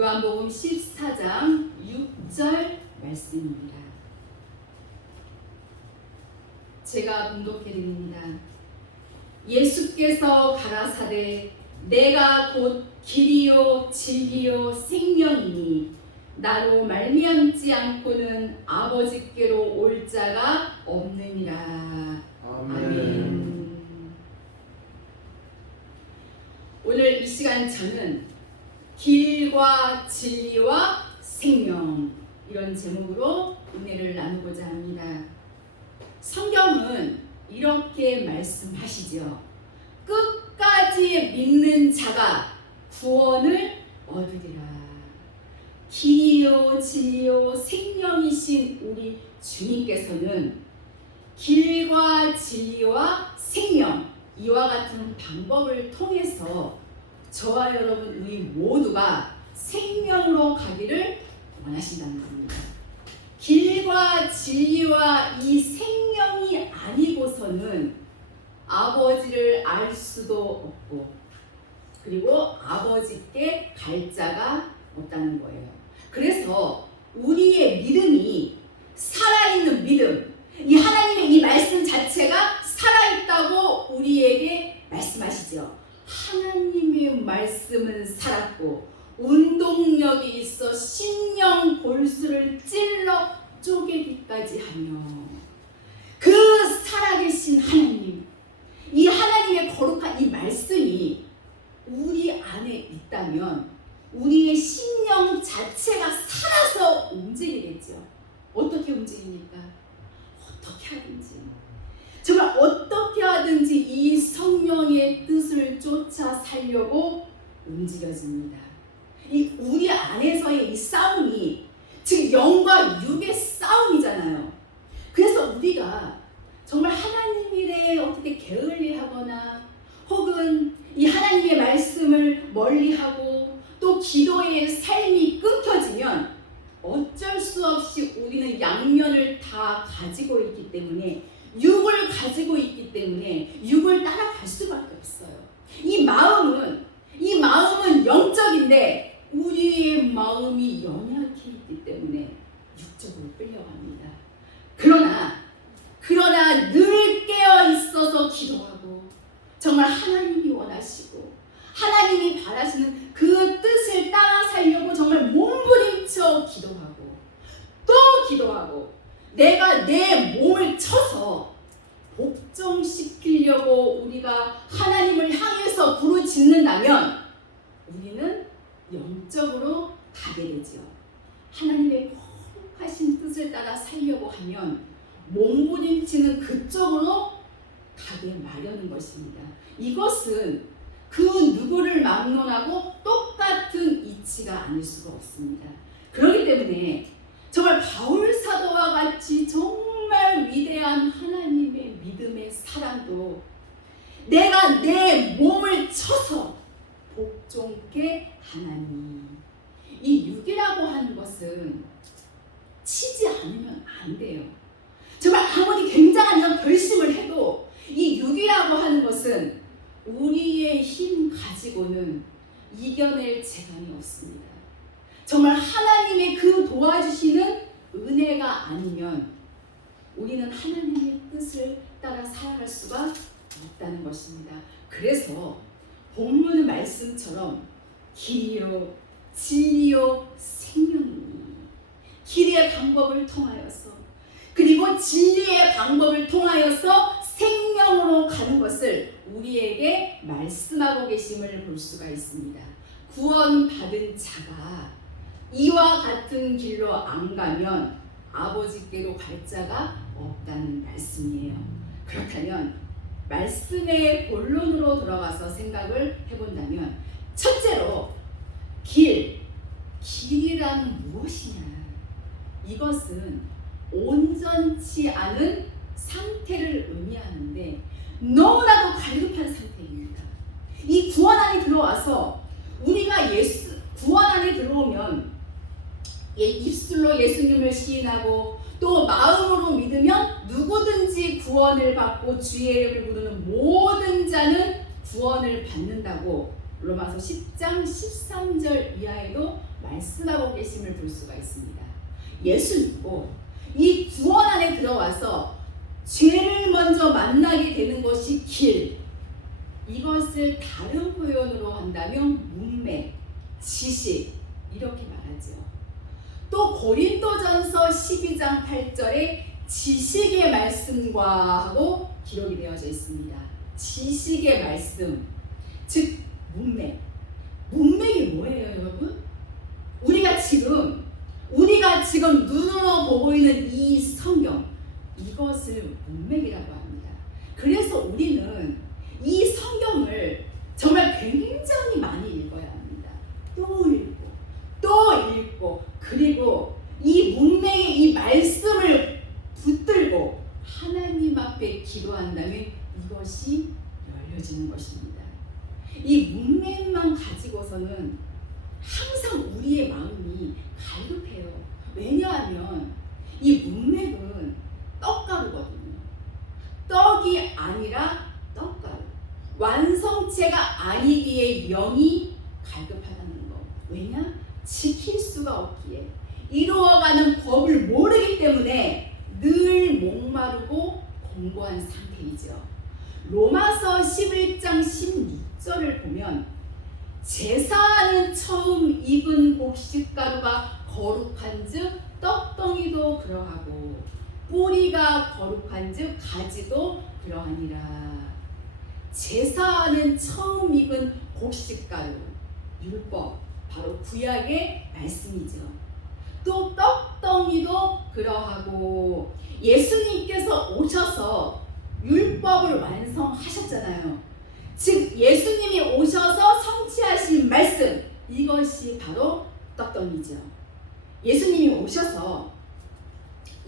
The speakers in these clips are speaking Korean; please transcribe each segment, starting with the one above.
요한복음 14장 6절 말씀입니다. 제가 봉독해 드립니다. 예수께서 가라사대 내가 곧 길이요 진리요 생명이니 나로 말미암지 않고는 아버지께로 올 자가 없느니라. 아멘. 오늘 이 시간 저는 길과 진리와 생명 이런 제목으로 은혜를 나누고자 합니다. 성경은 이렇게 말씀하시죠. 끝까지 믿는 자가 구원을 얻으리라. 길이요 진리요 생명이신 우리 주님께서는 길과 진리와 생명 이와 같은 방법을 통해서 저와 여러분 우리 모두가 생명으로 가기를 원하신다는 겁니다. 길과 진리와 이 생명이 아니고서는 아버지를 알 수도 없고 그리고 아버지께 갈 자가 없다는 거예요. 그래서 우리의 믿음이 살아있는 믿음, 이 하나님의 이 말씀 자체가 살아있다고 우리에게 말씀하시죠. 하나님의 말씀은 살았고 운동력이 있어 심령 골수를 찔러 쪼개기까지 하며 그 살아계신 하나님, 이 하나님의 거룩한 이 말씀이 우리 안에 있다면 우리의 심령 자체가 살아서 움직이겠죠. 어떻게 움직입니까? 어떻게 하든지 정말 어떻게 하든지 이 성령의 뜻을 쫓아 살려고 움직여집니다. 이 우리 안에서의 이 싸움이 즉 영과 육의 싸움이잖아요. 그래서 우리가 정말 하나님 일에 어떻게 게을리하거나 혹은 이 하나님의 말씀을 멀리하고 또 기도의 삶이 끊겨지면 어쩔 수 없이 우리는 양면을 다 가지고 있기 때문에 육을 가지고 있기 때문에 육을 따라갈 수밖에 없어요. 이 마음은 영적인데 우리의 마음이 연약해 있기 때문에 육적으로 끌려갑니다. 그러나 늘 깨어 있어서 기도하고 정말 하나님이 원하시고 하나님이 바라시는 그 뜻을 따라 살려고 정말 몸부림쳐 기도하고 또 기도하고 내가 내 몸을 쳐서 복종시키려고 우리가 하나님을 향해서 부르짖는다면 우리는 영적으로 가게 되죠. 하나님의 거룩하신 뜻을 따라 살려고 하면 몸부림치는 그쪽으로 가게 마련인 것입니다. 이것은 그 누구를 막론하고 똑같은 이치가 아닐 수가 없습니다. 그렇기 때문에 정말 바울 사도와 같이 정말 위대한 하나님의 믿음의 사람도 내가 내 몸을 쳐서 복종케 하나니 이 육이라고 하는 것은 치지 않으면 안 돼요. 정말 아무리 굉장한 이런 결심을 해도 이 육이라고 하는 것은 우리의 힘 가지고는 이겨낼 재간이 없습니다. 정말 하나님의 그 도와주시는 은혜가 아니면 우리는 하나님의 뜻을 따라 살아갈 수가 없다는 것입니다. 그래서 본문 말씀처럼 길이요 진리요 생명이니 길의 방법을 통하여서 그리고 진리의 방법을 통하여서 생명으로 가는 것을 우리에게 말씀하고 계심을 볼 수가 있습니다. 구원받은 자가 이와 같은 길로 안 가면 아버지께로 갈 자가 없다는 말씀이에요. 그렇다면 말씀의 본론으로 들어가서 생각을 해본다면 첫째로 길이란 무엇이냐? 이것은 온전치 않은 상태를 의미하는데 너무나도 갈급한 상태입니다. 이 구원 안에 들어와서 우리가 구원 안에 들어오면 입술로 예수님을 시인하고 또 마음으로 믿으면 누구든지 구원을 받고 주의 이름을 부르는 모든 자는 구원을 받는다고 로마서 10장 13절 이하에도 말씀하고 계심을 볼 수가 있습니다. 예수 믿고 이 구원 안에 들어와서 죄를 먼저 만나게 되는 것이 길, 이것을 다른 표현으로 한다면 문맥, 지식 이렇게 말하죠. 또 고린도전서 12장 8절에 지식의 말씀과 하고 기록이 되어져 있습니다. 지식의 말씀, 즉 문맥. 문맥이 뭐예요, 여러분? 우리가 지금 눈으로 보고 있는 이 성경, 이것을 문맥이라고 합니다. 그래서 우리는 이 성경을 정말 굉장히 많이 읽어야 합니다. 또 읽고 또 읽고, 그리고 이 문맥의 이 말씀을 붙들고 하나님 앞에 기도한다면 이것이 열려지는 것입니다. 이 문맥만 가지고서는 항상 우리의 마음이 갈급해요. 왜냐하면 이 문맥은 떡가루거든요. 떡이 아니라 떡가루. 완성체가 아니기에 영이 갈급하다는 거. 왜냐? 지킬 수가 없기에, 이루어가는 법을 모르기 때문에 늘 목마르고 공고한 상태이죠. 로마서 11장 16절을 보면 제사하는 처음 익은 곡식가루가 거룩한즉 떡덩이도 그러하고 뿌리가 거룩한즉 가지도 그러하니라. 제사하는 처음 익은 곡식가루, 율법, 바로 구약의 말씀이죠. 또 떡덩이도 그러하고, 예수님께서 오셔서 율법을 완성하셨잖아요. 즉 예수님이 오셔서 성취하신 말씀, 이것이 바로 떡덩이죠. 예수님이 오셔서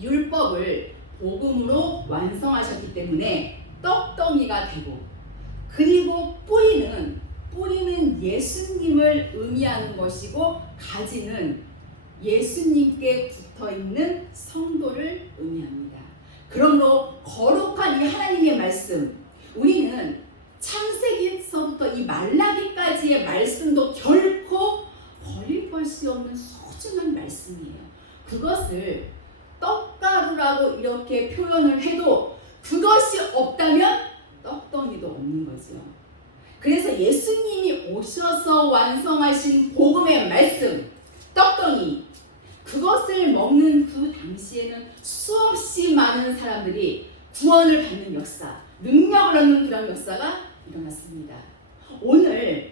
율법을 복음으로 완성하셨기 때문에 떡덩이가 되고, 그리고 뿌리는 예수님을 의미하는 것이고, 가지는 예수님께 붙어있는 성도를 의미합니다. 그러므로 거룩한 이 하나님의 말씀, 우리는 창세기서부터 이 말라기까지의 말씀도 결코 버릴 것이 없는 소중한 말씀이에요. 그것을 떡가루라고 이렇게 표현을 해도 그것이 없다면 떡덩이도 없는 거죠. 그래서 예수님이 오셔서 완성하신 복음의 말씀, 떡덩이, 그것을 먹는 그 당시에는 수없이 많은 사람들이 구원을 받는 역사, 능력을 얻는 그런 역사가 일어났습니다. 오늘날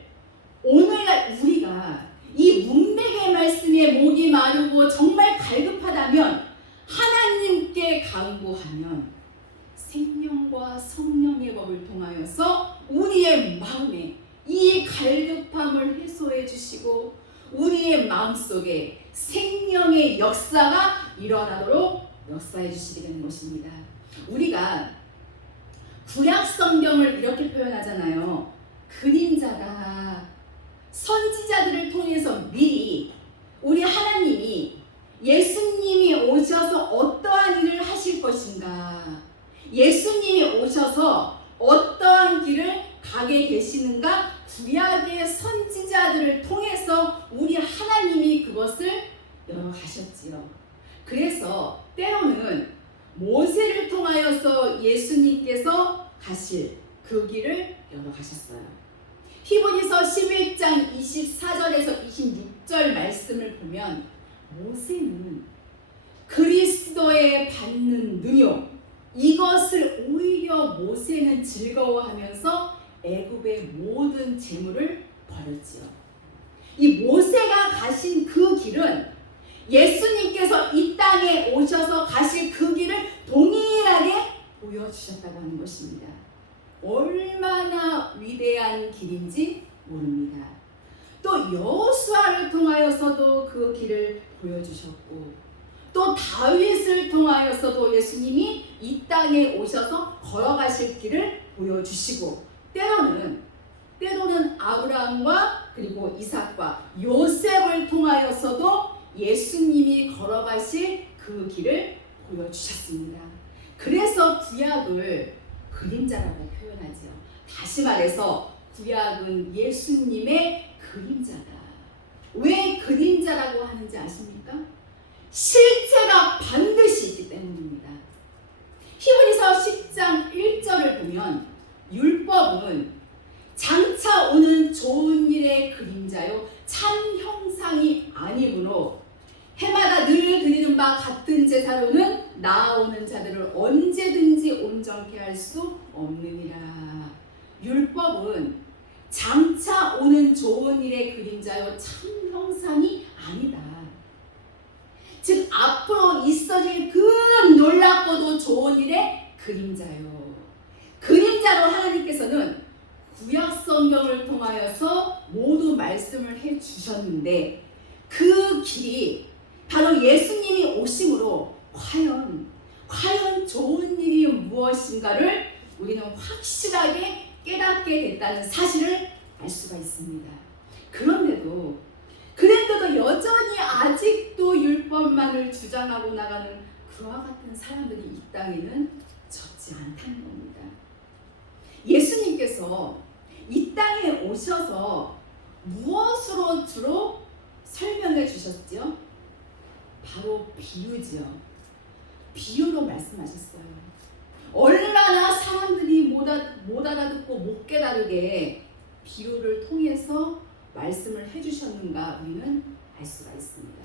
우리가 이 문맥의 말씀에 목이 마르고 정말 갈급하다면, 하나님께 간구하면 생명과 성령의 법을 통하여서 우리의 마음에 이 갈급함을 해소해 주시고 우리의 마음속에 생명의 역사가 일어나도록 역사해 주시게 되는 것입니다. 우리가 구약 성경을 이렇게 표현하잖아요. 그림자가 선지자들을 통해서 미리 우리 하나님이, 예수님이 오셔서 어떠한 일을 하실 것인가, 예수님이 오셔서 어떠한 길을 가게 계시는가, 구약의 선지자들을 통해서 우리 하나님이 그것을 열어가셨지요. 그래서 때로는 모세를 통하여서 예수님께서 가실 그 길을 열어가셨어요. 히브리서 11장 24절에서 26절 말씀을 보면 모세는 그리스도의 받는 능욕, 이것을 오히려 모세는 즐거워하면서 애굽의 모든 재물을 버렸지요. 이 모세가 가신 그 길은 예수님께서 이 땅에 오셔서 가실 그 길을 동일하게 보여주셨다고 하는 것입니다. 얼마나 위대한 길인지 모릅니다. 또 여호수아를 통하여서도 그 길을 보여주셨고, 또 다윗을 통하여서도 예수님이 이 땅에 오셔서 걸어가실 길을 보여주시고, 때로는 아브라함과 그리고 이삭과 요셉을 통하여서도 예수님이 걸어가실 그 길을 보여주셨습니다. 그래서 구약을 그림자라고 표현하죠. 다시 말해서 구약은 예수님의 그림자다. 왜 그림자라고 하는지 아십니까? 실체가 반드시 있기 때문입니다. 히브리서 10장 1절을 보면 율법은 장차 오는 좋은 일의 그림자요 참 형상이 아니므로 해마다 늘 드리는 바 같은 제사로는 나아오는 자들을 언제든지 온전케 할 수 없느니라. 율법은 장차 오는 좋은 일의 그림자요 참 형상이 아니다. 즉 앞으로 있어질 그 놀랍고도 좋은 일의 그림자요. 그림자로 하나님께서는 구약 성경을 통하여서 모두 말씀을 해 주셨는데 그 길이 바로 예수님이 오심으로 과연 좋은 일이 무엇인가를 우리는 확실하게 깨닫게 됐다는 사실을 알 수가 있습니다. 그런데도 여전히 아직도 율법만을 주장하고 나가는 그와 같은 사람들이 이 땅에는 적지 않다는 겁니다. 예수님께서 이 땅에 오셔서 무엇으로 주로 설명해 주셨죠? 바로 비유지요. 비유로 말씀하셨어요. 얼마나 사람들이 못 알아듣고 못 깨달게 비유를 통해서 말씀을 해주셨는가 우리는 알 수가 있습니다.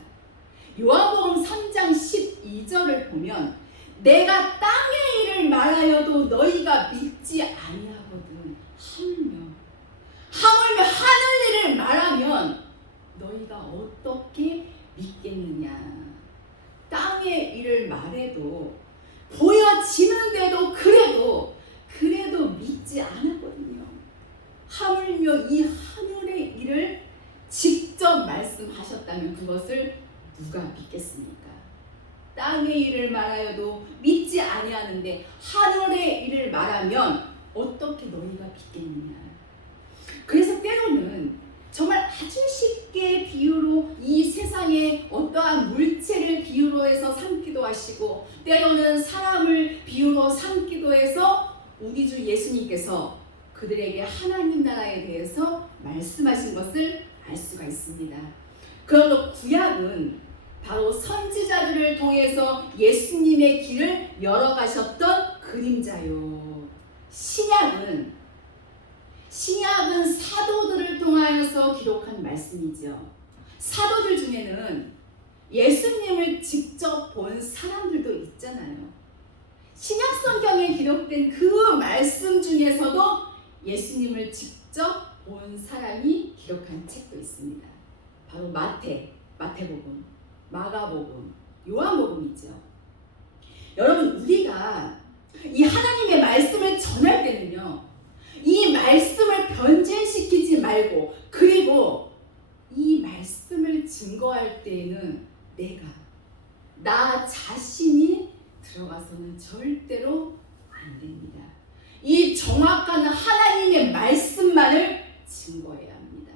요한복음 3장 12절을 보면 내가 땅의 일을 말하여도 너희가 믿지 아니하거든. 하물며 하늘 일을 말하면 너희가 어떻게 믿겠느냐. 땅의 일을 말해도 보여지는데도 그래도 믿지 않았거든요. 하물며 이 하늘의 일을 직접 말씀하셨다면 그것을 누가 믿겠습니까? 땅의 일을 말하여도 믿지 아니하는데 하늘의 일을 말하면 어떻게 너희가 믿겠느냐. 그래서 때로는 정말 아주 쉽게 비유로 이 세상의 어떠한 물체를 비유로 해서 삼기도 하시고 때로는 사람을 비유로 삼기도 해서 우리 주 예수님께서 그들에게 하나님 나라에 대해서 말씀하신 것을 알 수가 있습니다. 그러므로 구약은 바로 선지자들을 통해서 예수님의 길을 열어가셨던 그림자요. 신약은 사도들을 통하여서 기록한 말씀이죠. 사도들 중에는 예수님을 직접 본 사람들도 있잖아요. 신약 성경에 기록된 그 말씀 중에서도 예수님을 직접 본 사람이 기록한 책도 있습니다. 바로 마태복음, 마가복음, 요한복음이죠. 여러분 우리가 이 하나님의 말씀을 전할 때는요. 이 말씀을 변질시키지 말고 그리고 이 말씀을 증거할 때에는 나 자신이 들어가서는 절대로 안 됩니다. 이 정확한 하나님의 말씀만을 증거해야 합니다.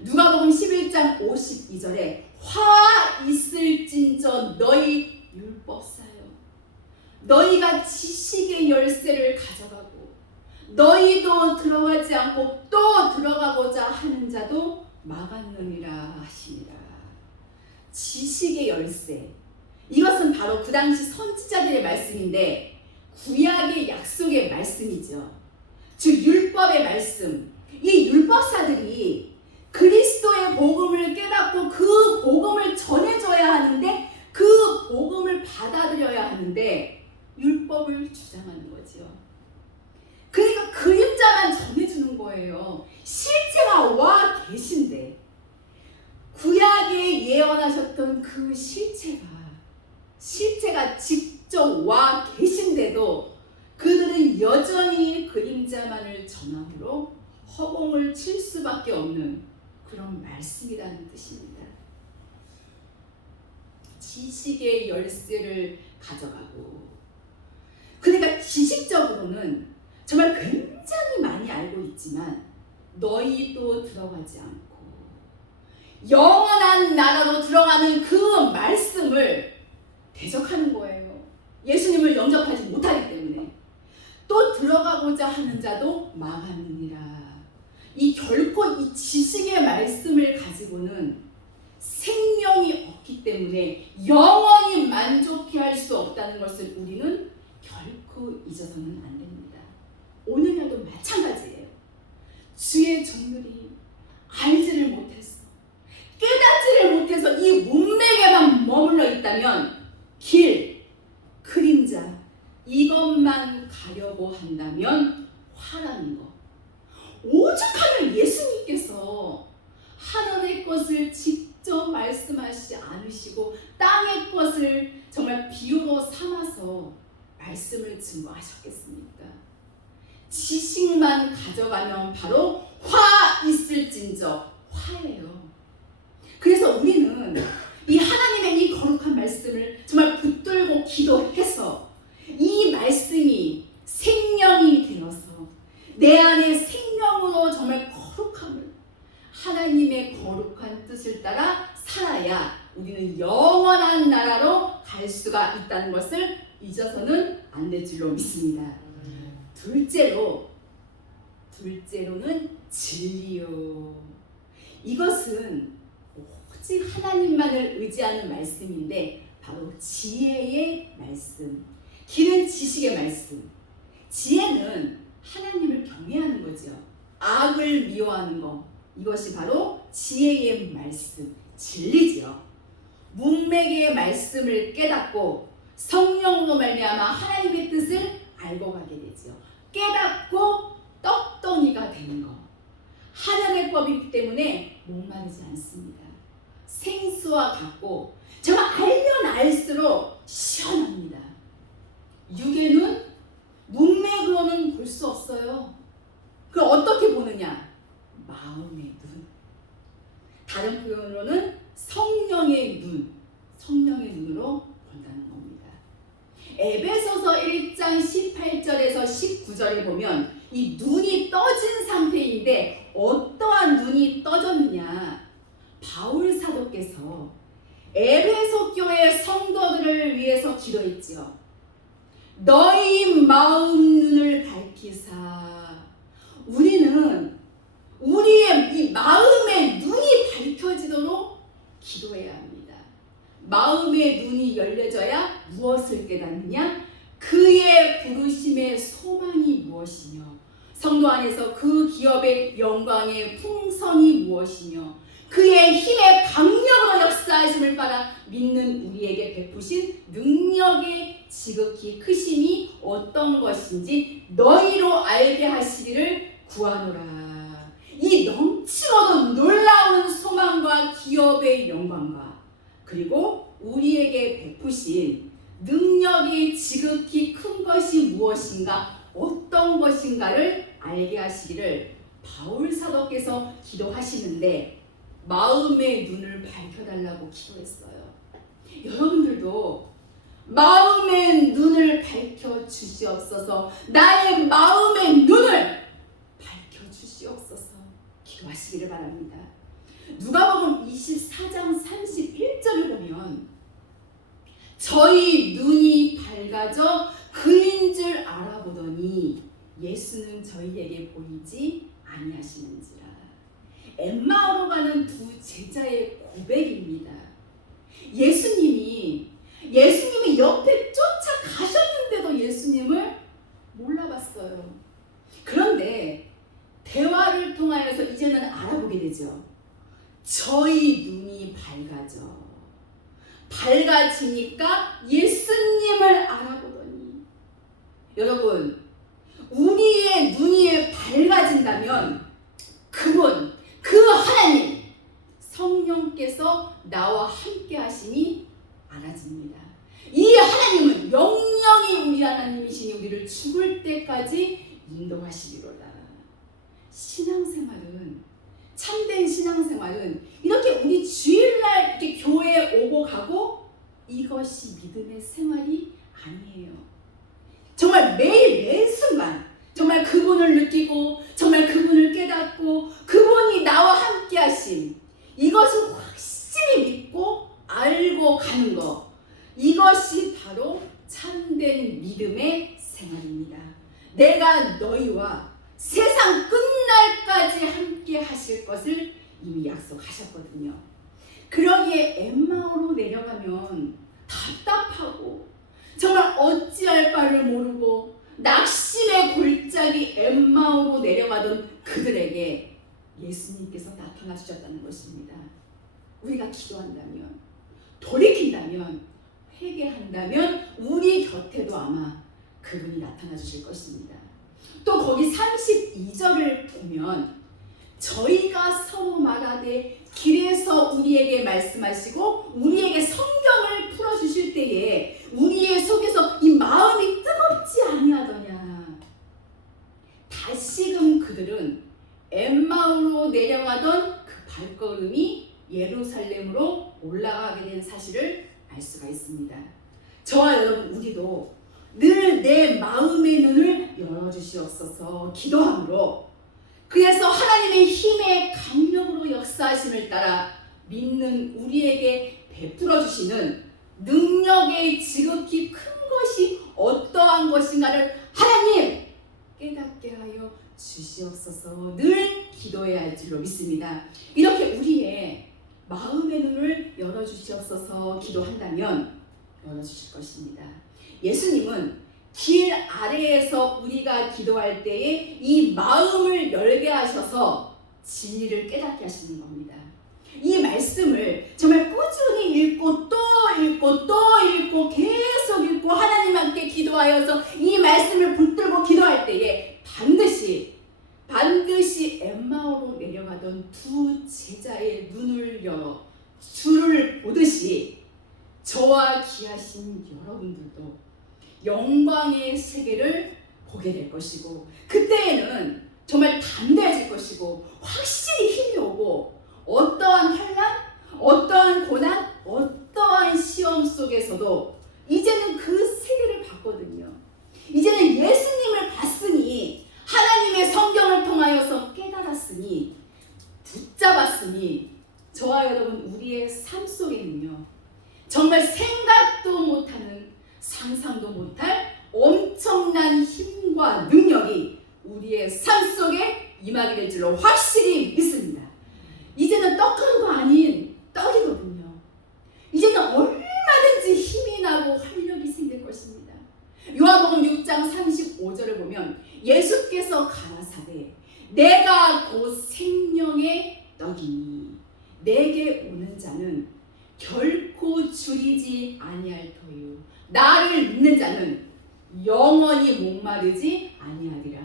누가복음 11장 52절에 화 있을진저 너희 율법사여 너희가 지식의 열쇠를 가져가고 너희도 들어가지 않고 또 들어가고자 하는 자도 막았느니라 하시니라. 지식의 열쇠, 이것은 바로 그 당시 선지자들의 말씀인데 구약의 약속의 말씀이죠. 즉 율법의 말씀. 이 율법사들이 그리스도의 복음을 깨닫고 그 복음을 전해줘야 하는데 그 복음을 받아들여야 하는데 율법을 주장하는 거죠. 그러니까 그림자만 전해주는 거예요. 실제가 와 계신데 구약에 예언하셨던 그 실체가 직접 와 계신데도 그들은 여전히 그림자만을 전함으로 허공을 칠 수밖에 없는 그런 말씀이라는 뜻입니다. 지식의 열쇠를 가져가고 그러니까 지식적으로는 정말 굉장히 많이 알고 있지만 너희도 들어가지 않고 영원한 나라로 들어가는 그 말씀을 대적하는 거예요. 예수님을 영접하지 못하기 때문에 또 들어가고자 하는 자도 망하느니라. 이 결코 이 지식의 말씀을 가지고는 생명이 없기 때문에 영원히 만족해 할 수 없다는 것을 우리는 결코 잊어서는 안 됩니다. 오늘날도 마찬가지예요. 주의 종들이 알지를 못해서, 깨닫지를 못해서 이 문맥에만 머물러 있다면 길, 그림자 이것만 가려고 한다면 화라는 거. 오죽하면 예수님께서 하늘의 것을 직접 말씀하시지 않으시고 땅의 것을 정말 비유로 삼아서 말씀을 증거하셨겠습니까? 지식만 가져가면 바로 화 있을진저 화예요. 그래서 우리는 이 하나님의 이 거룩한 말씀을 정말 붙들고 기도해서 이 말씀이 생명이 되어서 내 안에 생명으로 정말 거룩함을, 하나님의 거룩한 뜻을 따라 살아야 우리는 영원한 나라로 갈 수가 있다는 것을 잊어서는 안 될 줄로 믿습니다. 둘째로는 진리요. 이것은 오직 하나님만을 의지하는 말씀인데 바로 지혜의 말씀. 길은 지식의 말씀. 지혜는 하나님을 경외하는 거죠. 악을 미워하는 것. 이것이 바로 지혜의 말씀, 진리지요. 문맥의 말씀을 깨닫고 성령으로 말미암아 하나님의 뜻을 알고 가게 되죠. 깨닫고 떡덩이가 되는 것. 하늘의 법이기 때문에 목마르지 않습니다. 생수와 같고 정말 알면 알수록 시원합니다. 육의 눈, 문맥으로는 볼 수 없어요. 그럼 어떻게 보느냐? 마음의 눈. 다른 표현으로는 성령의 눈, 성령의 눈으로 본다는 겁니다. 에베소서 1장 18절에서 19절에 보면 이 눈이 떠진 상태인데 어떠한 눈이 떠졌느냐? 바울 사도께서 에베소 교회 성도들을 위해서 기도했지요. 너희 마음 눈을 밝히사. 우리는 우리의 이 마음의 눈이 밝혀지도록 기도해야 합니다. 마음의 눈이 열려져야 무엇을 깨닫느냐? 그의 부르심의 소망이 무엇이며 성도 안에서 그 기업의 영광의 풍성이 무엇이며 그의 힘의 강력으로 역사하심을 따라 믿는 우리에게 베푸신 능력의 지극히 크심이 어떤 것인지 너희로 알게 하시기를 구하노라. 이 넘치고도 놀라운 소망과 기업의 영광과 그리고 우리에게 베푸신 능력이 지극히 큰 것이 무엇인가 어떤 것인가를 알게 하시기를 바울 사도께서 기도하시는데 마음의 눈을 밝혀달라고 기도했어요. 여러분들도 마음의 눈을 밝혀주시옵소서. 나의 마음의 눈을 밝혀주시옵소서. 기도하시기를 바랍니다. 누가복음 24장 31절을 보면 저희 눈이 밝아져 그인 줄 알아보더니 예수는 저희에게 보이지 아니하시는지라. 엠마오로 가는 두 제자의 고백입니다. 예수님이 옆에 쫓아가셨는데도 예수님을 몰라봤어요. 그런데 대화를 통하여서 이제는 알아보게 되죠. 저희 눈이 밝아지니까 예수님을 알아보더니. 여러분, 우리의 눈이 밝아진다면 그분, 그 하나님, 성령께서 나와 함께 하심이 알아집니다. 이 하나님은 영영이 우리 하나님이시니 우리를 죽을 때까지 인도하시리로다. 신앙생활은, 참된 신앙생활은 이렇게 우리 주일날 이렇게 교회에 오고 가고 이것이 믿음의 생활이 아니에요. 정말 매 순간 정말 그분을 느끼고 정말 그분을 깨닫고 그분이 나와 함께 하심, 이것을 확실히 믿고 알고 가는 것, 이것이 바로 참된 믿음의 생활입니다. 내가 너희와 세상 끝날까지 함께 하실 것을 이미 약속하셨거든요. 그러기에 엠마오로 내려가면 답답하고 정말 어찌할 바를 모르고 낙심의 골짜기 엠마오로 내려가던 그들에게 예수님께서 나타나 주셨다는 것입니다. 우리가 기도한다면, 돌이킨다면, 회개한다면 우리 곁에도 아마 그분이 나타나 주실 것입니다. 또 거기 32절을 보면 저희가 서로 말하되 길에서 우리에게 말씀하시고 우리에게 성경을 풀어주실 때에 우리의 속에서 이 마음이 뜨겁지 아니하더냐. 다시금 그들은 엠마오로 내려가던 그 발걸음이 예루살렘으로 올라가게 된 사실을 알 수가 있습니다. 저와 여러분, 우리도 늘 내 마음의 눈을 열어주시옵소서 기도함으로, 그래서 하나님의 힘의 강력으로 역사하심을 따라 믿는 우리에게 베풀어 주시는 능력의 지극히 큰 것이 어떠한 것인가를 하나님 깨닫게 하여 주시옵소서 늘 기도해야 할 줄로 믿습니다. 이렇게 우리의 마음의 눈을 열어주시옵소서 기도한다면 열어주실 것입니다. 예수님은 길 아래에서 우리가 기도할 때에 이 마음을 열게 하셔서 진리를 깨닫게 하시는 겁니다. 이 말씀을 정말 꾸준히 읽고 또 읽고 또 읽고 계속 읽고 하나님 함께 기도하여서 이 말씀을 붙들고 기도할 때에 반드시 엠마오로 내려가던 두 제자의 눈을 열어 주를 보듯이 저와 귀하신 여러분들도 영광의 세계를 보게 될 것이고, 그때에는 정말 담대해질 것이고 확실히 힘이 오고 어떠한 환난, 어떠한 고난, 어떠한 시험 속에서도 이제는 그 세계를 봤거든요. 이제는 예수님을 봤으니, 하나님의 성경을 통하여서 깨달았으니, 붙잡았으니 저와 여러분 우리의 삶 속에는요 정말 생각도 못하는, 상상도 못할 엄청난 힘과 능력이 우리의 삶 속에 임하게 될 줄로 확실히 믿습니다. 이제는 떡가루가 아닌 떡이거든요. 이제는 얼마든지 힘이 나고 활력이 생길 것입니다. 요한복음 6장 35절을 보면 예수께서 가라사대 내가 곧 생명의 떡이니 내게 오는 자는 결코 줄이지 아니할 터요 나를 믿는 자는 영원히 목마르지 아니하리라.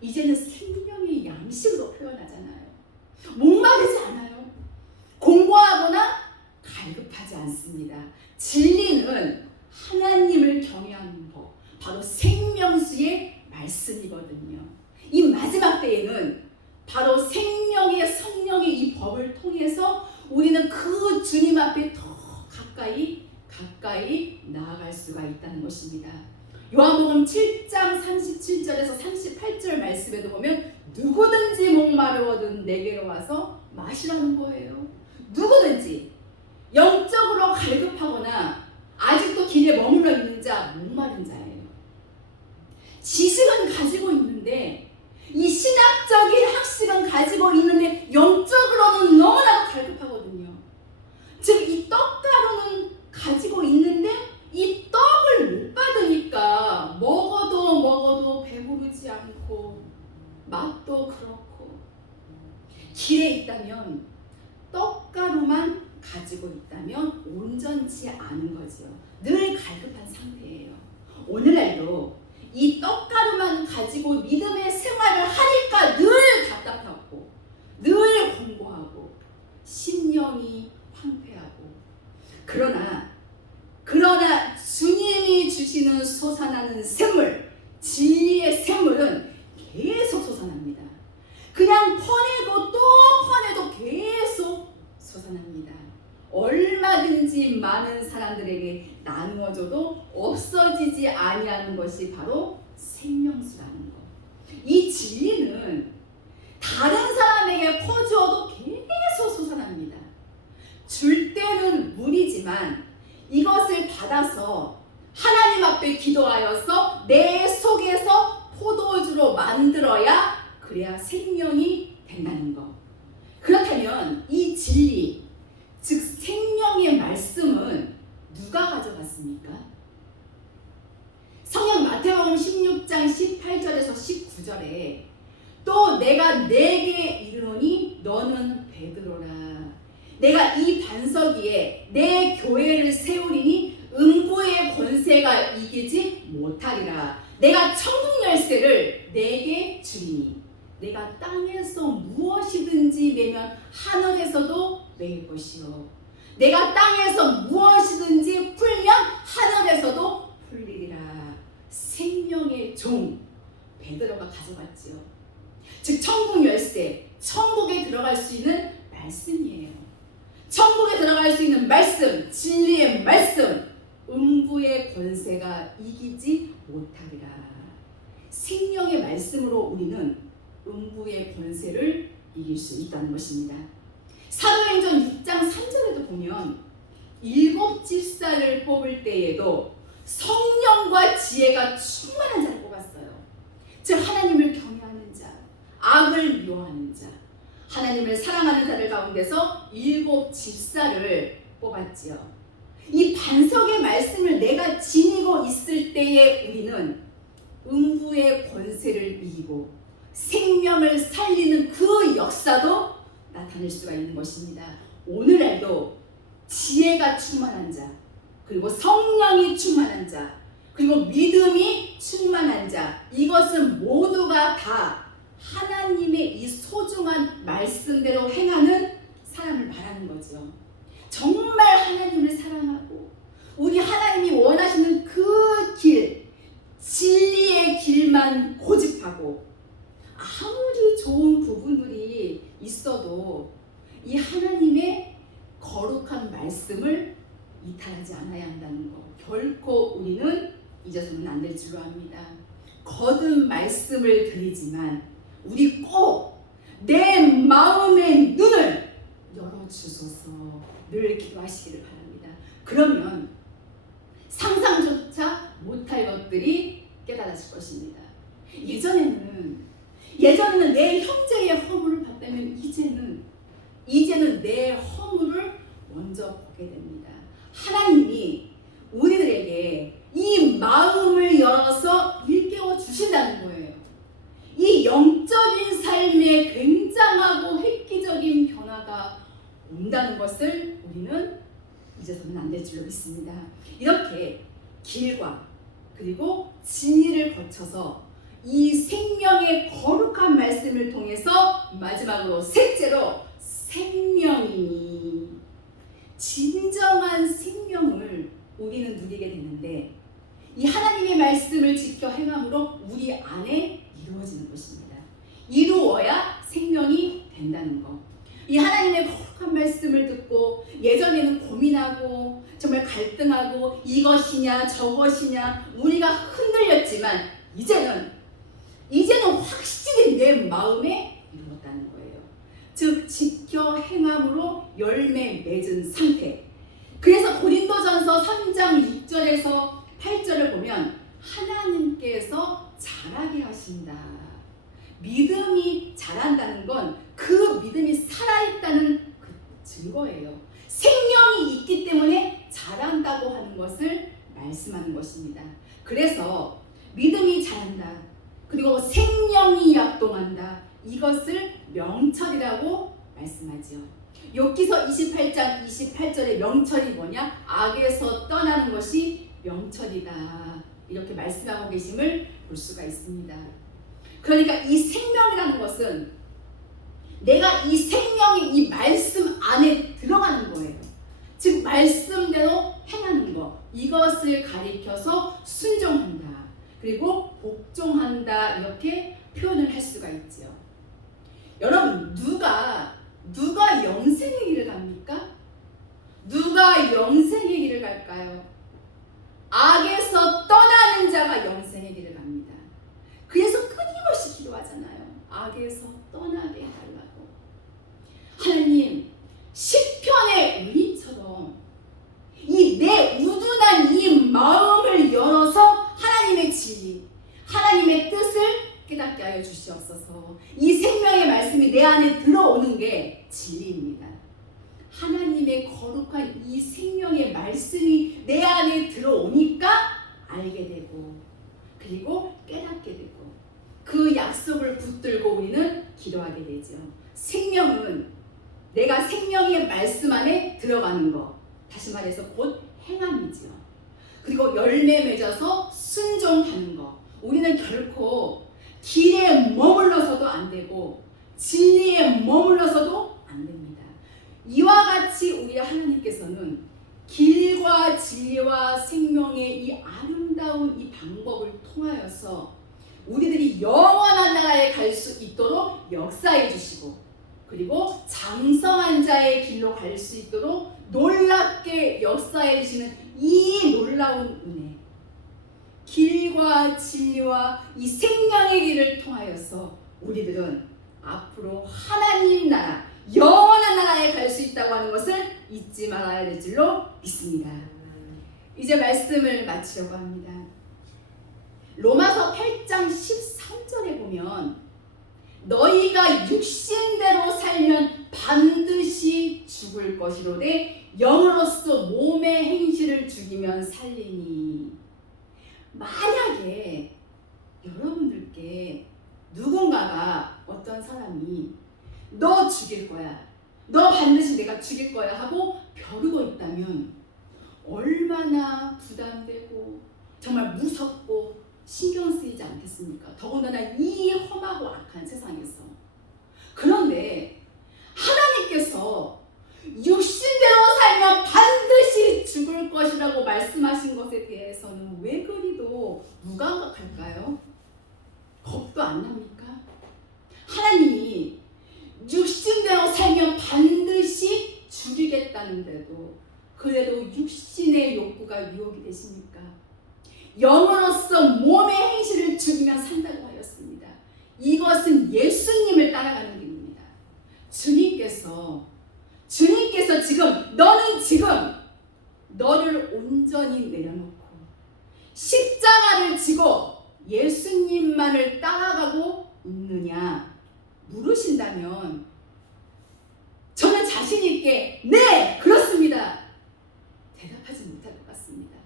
이제는 생명의 양식으로 표현하잖아요. 목마르지 않아요. 공고하거나 갈급하지 않습니다. 진리는 하나님을 경외하는 법, 바로 생명수의 말씀이거든요. 이 마지막 때에는 바로 생명의 성령의 이 법을 통해서 우리는 그 주님 앞에 더 가까이 나아갈 수가 있다는 것입니다. 요한복음 7장 37절에서 38절 말씀에도 보면 누구든지 목마르거든 내게로 와서 마시라는 거예요. 누구든지 영적으로 갈급하거나 아직도 길에 머물러 있는 자, 목마른 자예요. 지식은 가지고 있는데, 이 신학적인 학식은 가지고 있는데 영적으로는 너무나도 갈급하거든요. 즉 이 떡가루는 가지고 있는데 이 떡을 못 받으니까 먹어도 배부르지 않고 맛도 그렇고, 길에 있다면 떡가루만 가지고 있다면 온전치 않은 거지요. 늘 갈급한 상태예요. 오늘날도 이 떡가루만 가지고 믿음의 생활을 하니까 늘 답답하고 늘 공고하고 심령이 황폐하고, 그러나 주님이 주시는 솟아나는 샘물, 진리의 샘물은 계속 솟아납니다. 그냥 퍼내고 또 퍼내도 계속 솟아납니다. 얼마든지 많은 사람들에게 나누어줘도 없어지지 아니하는 것이 바로 생명수라는 것. 이 진리는 다른 사람에게 퍼주어도 계속 솟아납니다. 줄 때는 물이지만 이것을 받아서 하나님 앞에 기도하여서 내 속에서 포도주로 것으로 만들어야 그래야 생명이 된다는 것. 그렇다면 이 진리, 즉 생명의 말씀은 누가 가져갔습니까? 성경 마태복음 16장 18절에서 19절에 또 내가 내게 이르노니 너는 베드로라. 내가 이 반석 위에 내 교회를 세우리니 음부의 권세가 이기지 못하리라. 내가 천국 열쇠를 내게 주리니 내가 땅에서 무엇이든지 매면 하늘에서도 매일 것이요 내가 땅에서 무엇이든지 풀면 하늘에서도 풀리리라. 생명의 종 베드로가 가져갔지요. 즉 천국 열쇠, 천국에 들어갈 수 있는 말씀이에요. 천국에 들어갈 수 있는 말씀, 진리의 말씀, 음부의 권세가 이기지 못하리라. 생명의 말씀으로 우리는 음부의 권세를 이길 수 있다는 것입니다. 사도행전 6장 3절에도 보면 7 집사를 뽑을 때에도 성령과 지혜가 충만한 자를 뽑았어요. 즉 하나님을 경외하는 자, 악을 미워하는 자, 하나님을 사랑하는 자들 가운데서 7 집사를 뽑았지요. 이 반석의 말씀을 내가 지니고 있을 때에 우리는 음부의 권세를 이기고 생명을 살리는 그 역사도 나타낼 수가 있는 것입니다. 오늘날도 지혜가 충만한 자, 그리고 성령이 충만한 자, 그리고 믿음이 충만한 자, 이것은 모두가 다 하나님의 이 소중한 말씀대로 행하는 사람을 말하는 거죠. 정말 하나님을 사랑하고 우리 하나님이 원하시는 그 길, 진리의 길만 고집하고 아무리 좋은 부분들이 있어도 이 하나님의 거룩한 말씀을 이탈하지 않아야 한다는 것. 결코 우리는 잊어서는 안 될 줄로 압니다. 거듭 말씀을 드리지만 우리 꼭 내 마음의 눈을 열어주소서 늘 기도하시기를 바랍니다. 그러면 상상조차 못할 것들이 깨달아질 것입니다. 예전에는 내 형제의 허물을 봤다면 이제는 내 허물을 먼저 보게 됩니다. 하나님이 우리들에게 이 마음을 열어서 일깨워 주신다는 거예요. 이 영적인 삶에 굉장하고 획기적인 변화가 온다는 것을 우리는 잊어서는 안 될 줄로 믿습니다. 이렇게 길과 그리고 진리를 거쳐서 이 생명의 거룩한 말씀을 통해서 마지막으로 셋째로 생명이니 진정한 생명을 우리는 누리게 되는데 이 하나님의 말씀을 지켜 행함으로 우리 안에 이루어지는 것입니다. 이루어야 생명이 된다는 것. 이 하나님의 거룩한 말씀을 듣고 예전에는 고민하고 정말 갈등하고 이것이냐 저것이냐 우리가 흔들렸지만 이제는 확실히 내 마음에 이루었다는 거예요. 즉 지켜 행함으로 열매 맺은 상태. 그래서 고린도전서 3장 6절에서 8절을 보면 하나님께서 자라게 하신다. 믿음이 자란다는 건 그 믿음이 살아있다는 그 증거예요. 생명이 있기 때문에 자란다고 하는 것을 말씀하는 것입니다. 그래서 믿음이 자란다. 그리고 생명이 약동한다. 이것을 명철이라고 말씀하지요. 욥기서 28장 28절의 명철이 뭐냐? 악에서 떠나는 것이 명철이다. 이렇게 말씀하고 계심을 볼 수가 있습니다. 그러니까 이 생명이라는 것은 내가 이 생명이 이 말씀 안에 들어가는 거예요. 즉 말씀대로 행하는 것. 이것을 가리켜서 순종한다. 그리고 복종한다. 이렇게 표현을 할 수가 있죠. 여러분 누가 영생의 길을 갑니까? 누가 영생의 길을 갈까요? 악에서 떠나는 자가 영생의 길을 갑니다. 그래서 끊임없이 기도하잖아요. 악에서 떠나게 해달라고. 하나님, 시편의 의인처럼 이 내 우둔한 이 마음을 열어서 하나님의 진리, 하나님의 뜻을 깨닫게 하여 주시옵소서. 이 생명의 말씀이 내 안에 들어오는 게 진리입니다. 하나님의 거룩한 이 생명의 말씀이 내 안에 들어오니까 알게 되고 그리고 깨닫게 되고 그 약속을 붙들고 우리는 기도하게 되죠. 생명은 내가 생명의 말씀 안에 들어가는 것, 다시 말해서 곧 행함이죠. 그리고 열매 맺어서 순종하는 것. 우리는 결코 길에 머물러서도 안 되고 진리에 머물러서도 안 됩니다. 이와 같이 우리 하나님께서는 길과 진리와 생명의 이 아름다운 이 방법을 통하여서 우리들이 영원한 나라에 갈 수 있도록 역사해 주시고 그리고 장성한 자의 길로 갈 수 있도록 놀랍게 역사해 주시는 이 놀라운 은혜, 길과 진리와 이 생명의 길을 통하여서 우리들은 앞으로 하나님 나라, 영원한 나라에 갈 수 있다고 하는 것을 잊지 말아야 될 줄로 믿습니다. 이제 말씀을 마치려고 합니다. 로마서 8장 13절에 보면 너희가 육신대로 살면 반드시 죽을 것이로되 영으로서 몸의 행실을 죽이면 살리니. 만약에 여러분들께 누군가가 어떤 사람이 너 죽일 거야, 너 반드시 내가 죽일 거야 하고 벼르고 있다면 얼마나 부담되고 정말 무섭고 신경 쓰이지 않겠습니까? 더군다나 이 험하고 악한 세상에서. 그런데 하나님께서 육신대로 살면 반드시 죽을 것이라고 말씀하신 것에 대해서는 왜 그리도 무감각할까요? 겁도 안 납니까? 하나님이 육신대로 살면 반드시 죽이겠다는데도 그래도 육신의 욕구가 유혹이 되십니까? 영으로서 몸의 행실을 죽이면 산다고 하였습니다. 이것은 예수님을 따라가는 길입니다. 주님께서 너는 지금 너를 온전히 내려놓고 십자가를 지고 예수님만을 따라가고 있느냐 물으신다면 저는 자신 있게 네, 그렇습니다. 대답하지 못할 것 같습니다.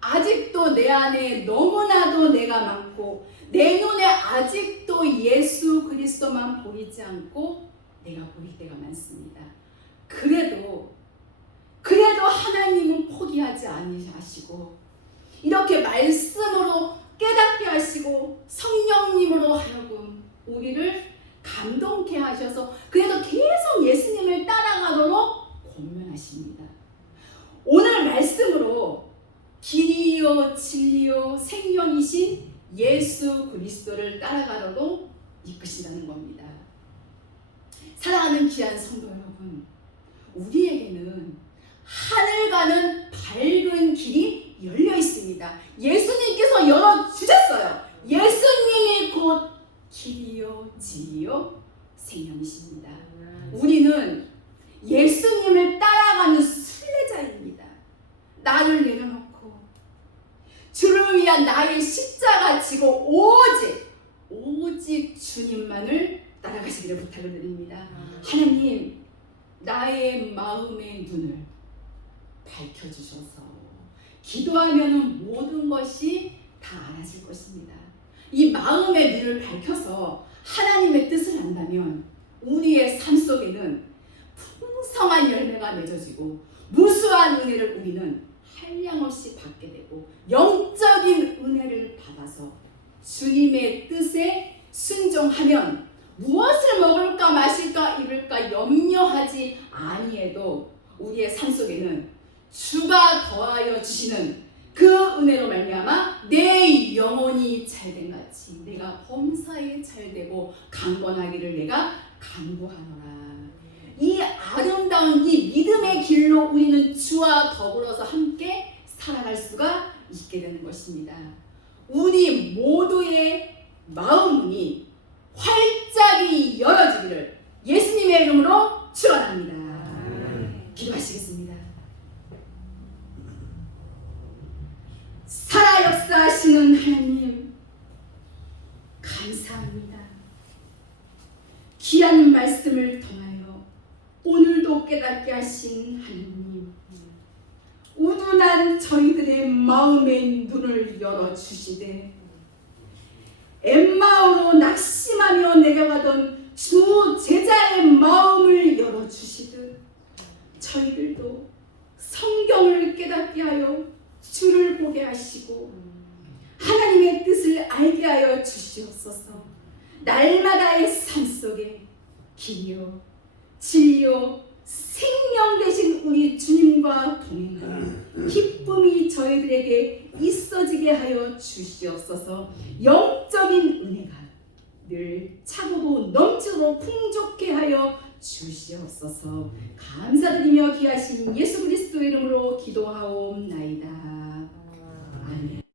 아직도 내 안에 너무나도 내가 많고 내 눈에 아직도 예수 그리스도만 보이지 않고 내가 보일 때가 많습니다. 그래도 하나님은 포기하지 아니하시고 이렇게 말씀으로 깨닫게 하시고 성령님으로 하여금 우리를 감동케 하셔서 그래도 계속 예수님을 따라가도록 권면하십니다. 오늘 말씀으로 길이요 진리요 생명이신 예수 그리스도를 따라가도록 이끄신다는 겁니다. 사랑하는 귀한 성도 여러분, 우리에게는 하늘 가는 밝은 길이 열려 있습니다. 예수님께서 열어주셨어요. 예수님이 곧 길이요 진리요 생명이십니다. 우리는 예수님을 따라가는 순례자입니다. 나를 내려놓고 주를 위한 나의 십자가 지고 오직 주님만을 따라가시기를 부탁을 드립니다. 하나님, 나의 마음의 눈을 밝혀주셔서 기도하면 모든 것이 다 알아질 것입니다. 이 마음의 눈을 밝혀서 하나님의 뜻을 안다면 우리의 삶 속에는 풍성한 열매가 맺어지고 무수한 은혜를 우리는 한량없이 받게 되고 영적인 은혜를 받아서 주님의 뜻에 순종하면 무엇을 먹을까 마실까 입을까 염려하지 아니해도 우리의 삶 속에는 주가 더하여 주시는 그 은혜로 말미암아 내 영혼이 잘된 같이 내가 범사에 잘되고 강건하기를 내가 간구하노라. 이 아름다운 이 믿음의 길로 우리는 주와 더불어서 함께 살아갈 수가 있게 되는 것입니다. 우리 모두의 마음문이 활짝이 열어지기를 예수님의 이름으로 축원합니다. 기도하시겠습니다. 살아 역사하시는 하나님, 말씀을 통하여 오늘도 깨닫게 하신 하나님, 우둔한 저희들의 마음의 눈을 열어주시되 엠마오로 낙심하며 내려가던 주 제자의 마음을 열어주시듯 저희들도 성경을 깨닫게 하여 주를 보게 하시고 하나님의 뜻을 알게 하여 주시옵소서. 날마다의 삶 속에 기여, 진리요, 생명 되신 우리 주님과 동행하는 기쁨이 저희들에게 있어지게 하여 주시옵소서. 영적인 은혜가 늘 차고도 넘치도록 풍족케 하여 주시옵소서. 감사드리며 귀하신 예수 그리스도의 이름으로 기도하옵나이다. 아멘.